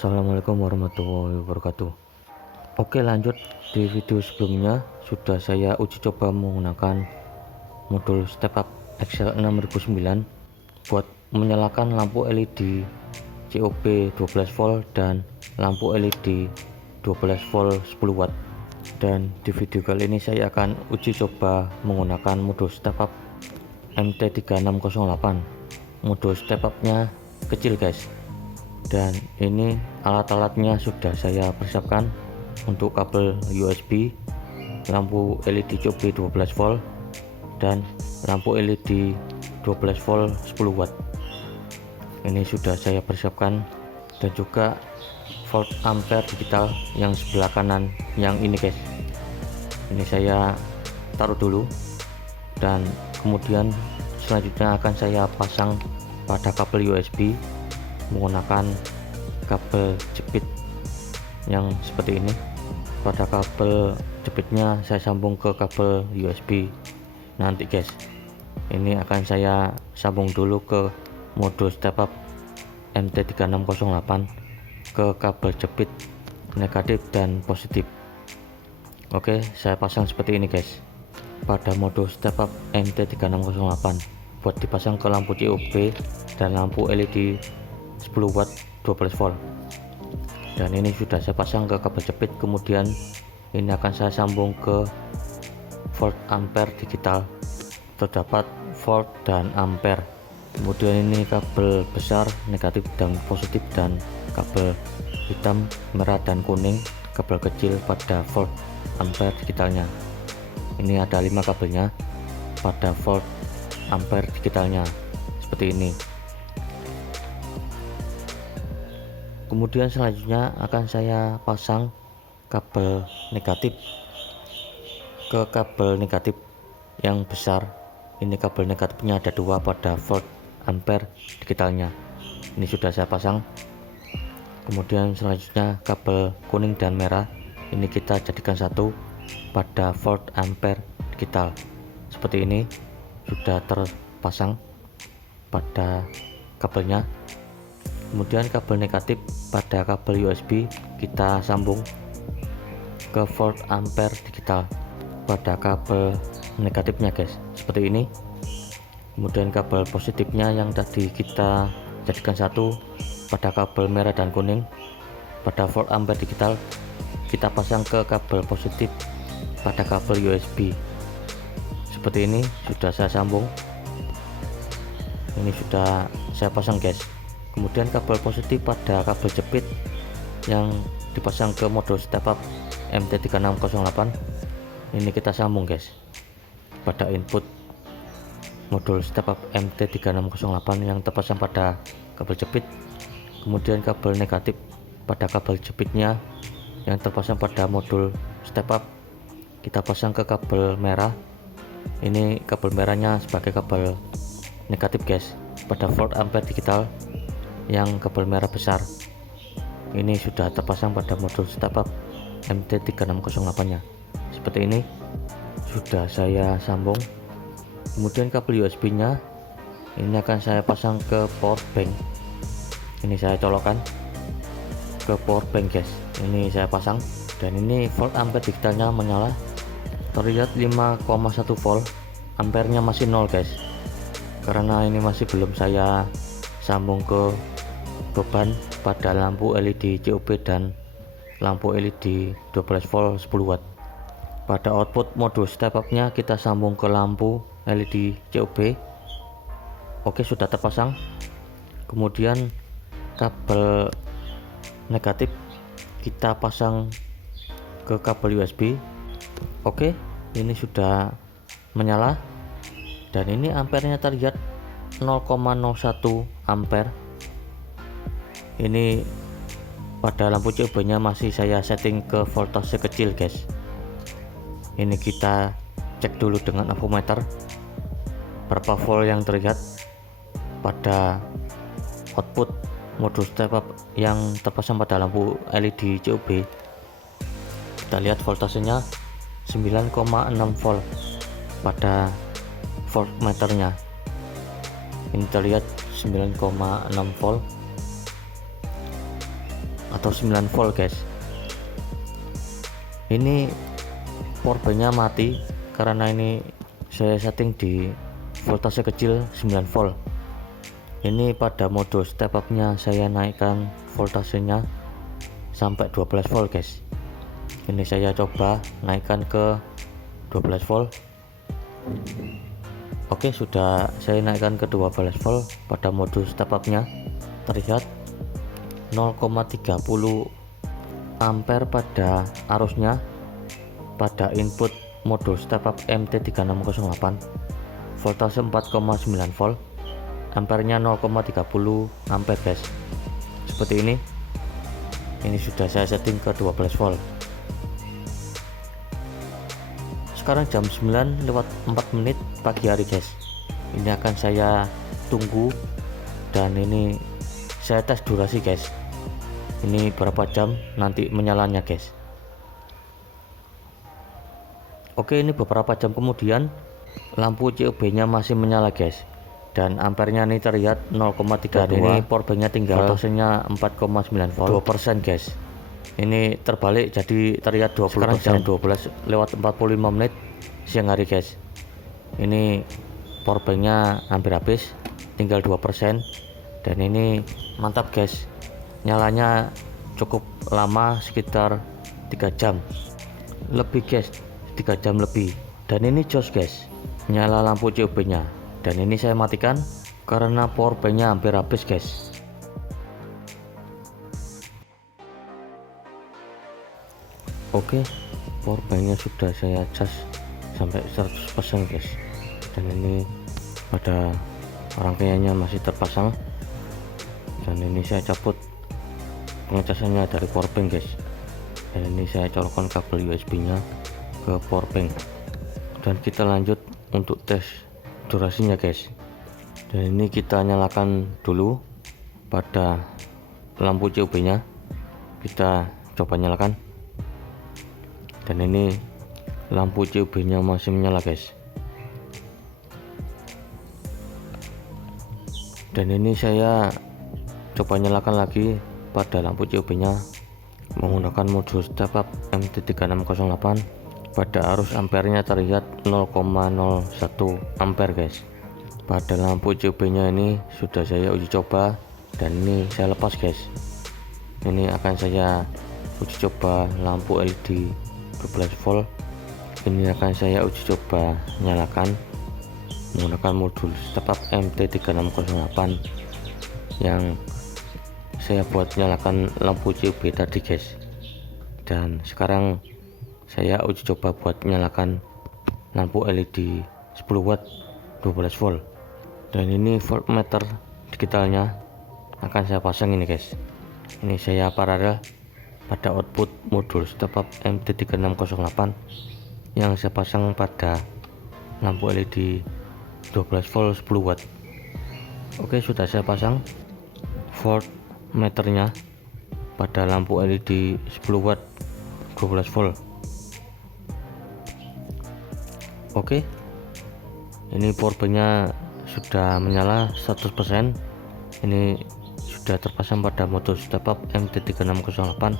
Assalamualaikum warahmatullahi wabarakatuh. Oke, lanjut. Di video sebelumnya sudah saya uji coba menggunakan modul step up XL 6009 buat menyalakan lampu LED COB 12 volt dan lampu LED 12 volt 10 watt. Dan di video kali ini saya akan uji coba menggunakan modul step up MT3608. Modul step upnya kecil guys, dan ini alat-alatnya sudah saya persiapkan untuk kabel USB, lampu LED COB 12 volt dan lampu LED 12 volt 10 watt. Ini sudah saya persiapkan, dan juga volt ampere digital yang sebelah kanan yang ini guys. Ini saya taruh dulu, dan kemudian selanjutnya akan saya pasang pada kabel USB menggunakan kabel jepit yang seperti ini. Pada kabel jepitnya saya sambung ke kabel USB nanti guys. Ini akan saya sambung dulu ke modul step up MT3608 ke kabel jepit negatif dan positif. Oke, saya pasang seperti ini guys pada modul step up MT3608 buat dipasang ke lampu COB dan lampu LED 10 watt 12 volt. Dan ini sudah saya pasang ke kabel jepit, kemudian ini akan saya sambung ke volt ampere digital. Terdapat volt dan ampere. Kemudian ini kabel besar negatif dan positif, dan kabel hitam, merah dan kuning kabel kecil pada volt ampere digitalnya. Ini ada 5 kabelnya pada volt ampere digitalnya seperti ini. Kemudian selanjutnya akan saya pasang kabel negatif ke kabel negatif yang besar. Ini kabel negatifnya ada 2 pada volt ampere digitalnya. Ini sudah saya pasang. Kemudian selanjutnya kabel kuning dan merah ini kita jadikan satu pada volt ampere digital. Seperti ini sudah terpasang pada kabelnya. Kemudian kabel negatif pada kabel USB kita sambung ke volt ampere digital pada kabel negatifnya guys, seperti ini. Kemudian kabel positifnya yang tadi kita jadikan satu pada kabel merah dan kuning pada volt ampere digital, kita pasang ke kabel positif pada kabel USB. Seperti ini sudah saya sambung. Ini sudah saya pasang guys. Kemudian kabel positif pada kabel jepit yang dipasang ke modul step up MT3608 ini kita sambung guys pada input modul step up MT3608 yang terpasang pada kabel jepit. Kemudian kabel negatif pada kabel jepitnya yang terpasang pada modul step up kita pasang ke kabel merah. Ini kabel merahnya sebagai kabel negatif guys pada volt ampere digital yang kabel merah besar. Ini sudah terpasang pada modul step up MT3608 nya. Seperti ini sudah saya sambung. Kemudian kabel USB nya ini akan saya pasang ke power bank. Ini saya colokkan ke power bank guys. Ini saya pasang, dan ini volt ampere digitalnya menyala, terlihat 5,1 volt. Ampernya masih 0 guys, karena ini masih belum saya sambung ke beban pada lampu LED COB dan lampu LED 12 volt 10 watt. Pada output modul step up nya kita sambung ke lampu LED COB. Oke, sudah terpasang. Kemudian kabel negatif kita pasang ke kabel USB. Oke, ini sudah menyala, dan ini ampernya terlihat 0,01 ampere. Ini pada lampu COB nya masih saya setting ke voltase kecil guys. Ini kita cek dulu dengan avometer berapa volt yang terlihat pada output modul step up yang terpasang pada lampu LED COB. Kita lihat voltasenya 9,6 volt pada voltmeternya. Ini terlihat 9,6 volt atau 9 volt guys. Ini powerbanknya mati karena ini saya setting di voltase kecil 9 volt. Ini pada mode step up nya saya naikkan voltasenya sampai 12 volt guys. Ini saya coba naikkan ke 12 volt. Oke, sudah saya naikkan ke 12 volt. Pada mode step up nya terlihat 0,30 ampere pada arusnya. Pada input mode step up MT3608 voltase 4,9 volt, ampernya 0,30 ampere guys. Seperti ini sudah saya setting ke 12 volt. Sekarang jam 9:04 pagi hari guys. Ini akan saya tunggu dan ini saya tes durasi guys. Ini berapa jam nanti menyalanya guys. Oke, ini beberapa jam kemudian lampu COB nya masih menyala guys, dan ampernya ini terlihat 0,32. Ini powerbanknya tinggal voltasenya 4,9 volt, 2% guys. Ini terbalik jadi terlihat 20%. Sekarang jam 12:45 siang hari guys. Ini powerbanknya hampir habis, tinggal 2%, dan ini mantap guys, nyalanya cukup lama, sekitar 3 jam lebih guys, 3 jam lebih. Dan ini jos guys, nyala lampu COB nya, dan ini saya matikan karena powerbanknya hampir habis guys. Oke, powerbanknya sudah saya cas sampai 100% guys, dan ini pada rangkaiannya masih terpasang, dan ini saya cabut pengecasannya dari powerbank guys, dan ini saya colokkan kabel USB nya ke powerbank, dan kita lanjut untuk tes durasinya guys. Dan ini kita nyalakan dulu pada lampu COB nya, kita coba nyalakan, dan ini lampu COB nya masih menyala guys. Dan ini saya coba nyalakan lagi pada lampu COB nya menggunakan mode step up MT3608. Pada arus ampernya terlihat 0,01 ampere guys. Pada lampu COB nya ini sudah saya uji coba, dan ini saya lepas guys. Ini akan saya uji coba lampu LED 12 volt. Ini akan saya uji coba nyalakan menggunakan modul step up MT3608 yang saya buat nyalakan lampu COB tadi guys. Dan sekarang saya uji coba buat nyalakan lampu LED 10 watt 12 volt. Dan ini voltmeter digitalnya akan saya pasang ini guys. Ini saya paralel pada output modul step up MT3608 yang saya pasang pada lampu LED 12 volt 10 watt. Oke, sudah saya pasang voltmeternya pada lampu LED 10 watt 12 volt. Oke, ini powerbanknya sudah menyala 100%. Ini sudah terpasang pada mode step up MT3608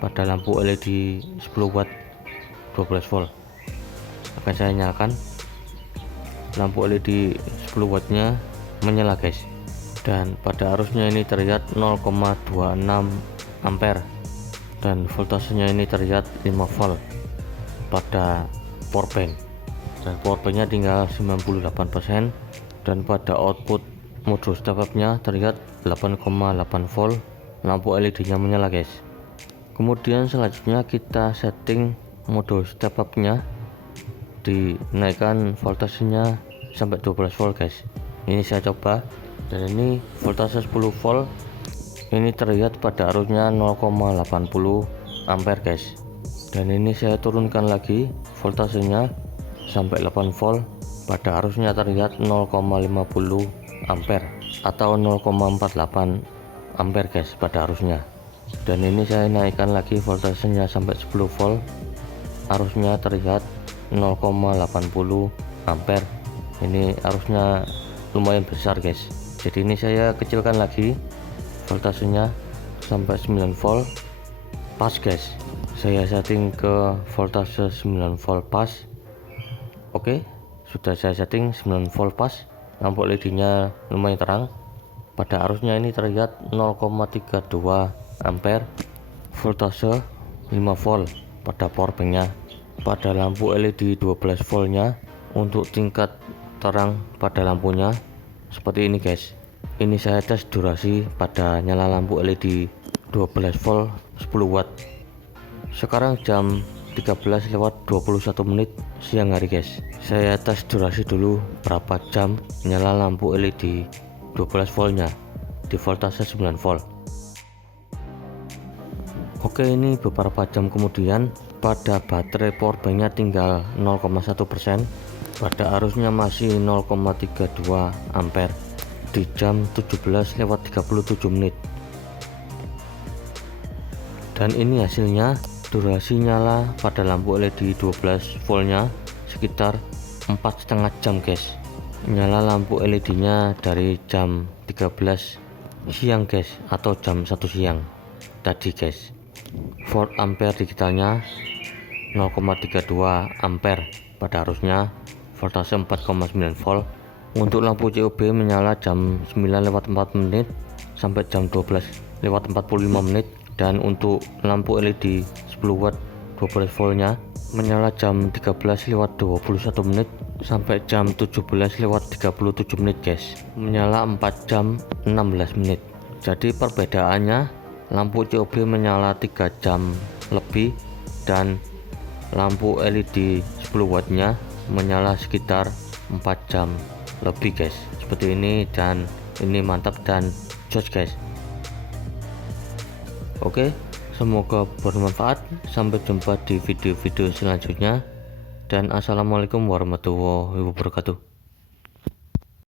pada lampu LED 10 watt 12 volt. Akan saya nyalakan, lampu LED 10 wattnya menyala guys, dan pada arusnya ini terlihat 0,26 ampere, dan voltasenya ini terlihat 5 volt pada powerbank, dan powerbanknya tinggal 98%, dan pada output mode step up nya terlihat 8,8 volt. Lampu LED nya menyala guys. Kemudian selanjutnya kita setting mode step up nya, dinaikkan voltasenya sampai 12 volt guys. Ini saya coba, dan ini voltase 10 volt. Ini terlihat pada arusnya 0,80 ampere guys. Dan ini saya turunkan lagi voltasenya sampai 8 volt. Pada arusnya terlihat 0,50 ampere atau 0,48 ampere guys pada arusnya. Dan ini saya naikkan lagi voltasenya sampai 10 volt. Arusnya terlihat 0,80 ampere. Ini arusnya lumayan besar guys. Jadi ini saya kecilkan lagi voltasenya sampai 9 volt pas guys. Saya setting ke voltase 9 volt pas. Oke, sudah saya setting 9 volt pas. Lampu LED nya lumayan terang. Pada arusnya ini terlihat 0,32 ampere, voltase 5 volt pada powerbank nya. Pada lampu LED 12 volt nya, untuk tingkat terang pada lampunya seperti ini guys. Ini saya tes durasi pada nyala lampu LED 12 volt 10 watt. Sekarang jam 13:21 siang hari guys. Saya tes durasi dulu berapa jam nyala lampu LED 12 voltnya di voltase 9 volt. Oke, ini beberapa jam kemudian pada baterai powerbanknya tinggal 0,1%, pada arusnya masih 0,32 ampere di jam 17:37. Dan ini hasilnya. Durasi nyala pada lampu LED 12 voltnya sekitar 4,5 jam guys. Nyala lampu LED nya dari jam 13 siang guys, atau jam 1 siang tadi guys. Volt ampere digitalnya 0,32 ampere pada arusnya, voltase 4,9 volt. Untuk lampu COB menyala jam 9:04 sampai jam 12:45. Dan untuk lampu LED 10 watt 12 voltnya menyala jam 13:21 sampai jam 17:37 guys. Menyala 4 jam 16 menit. Jadi perbedaannya, lampu COB menyala 3 jam lebih dan lampu LED 10 wattnya menyala sekitar 4 jam lebih guys. Seperti ini, dan ini mantap dan jos guys. Oke, semoga bermanfaat. Sampai jumpa di video-video selanjutnya, dan assalamualaikum warahmatullahi wabarakatuh.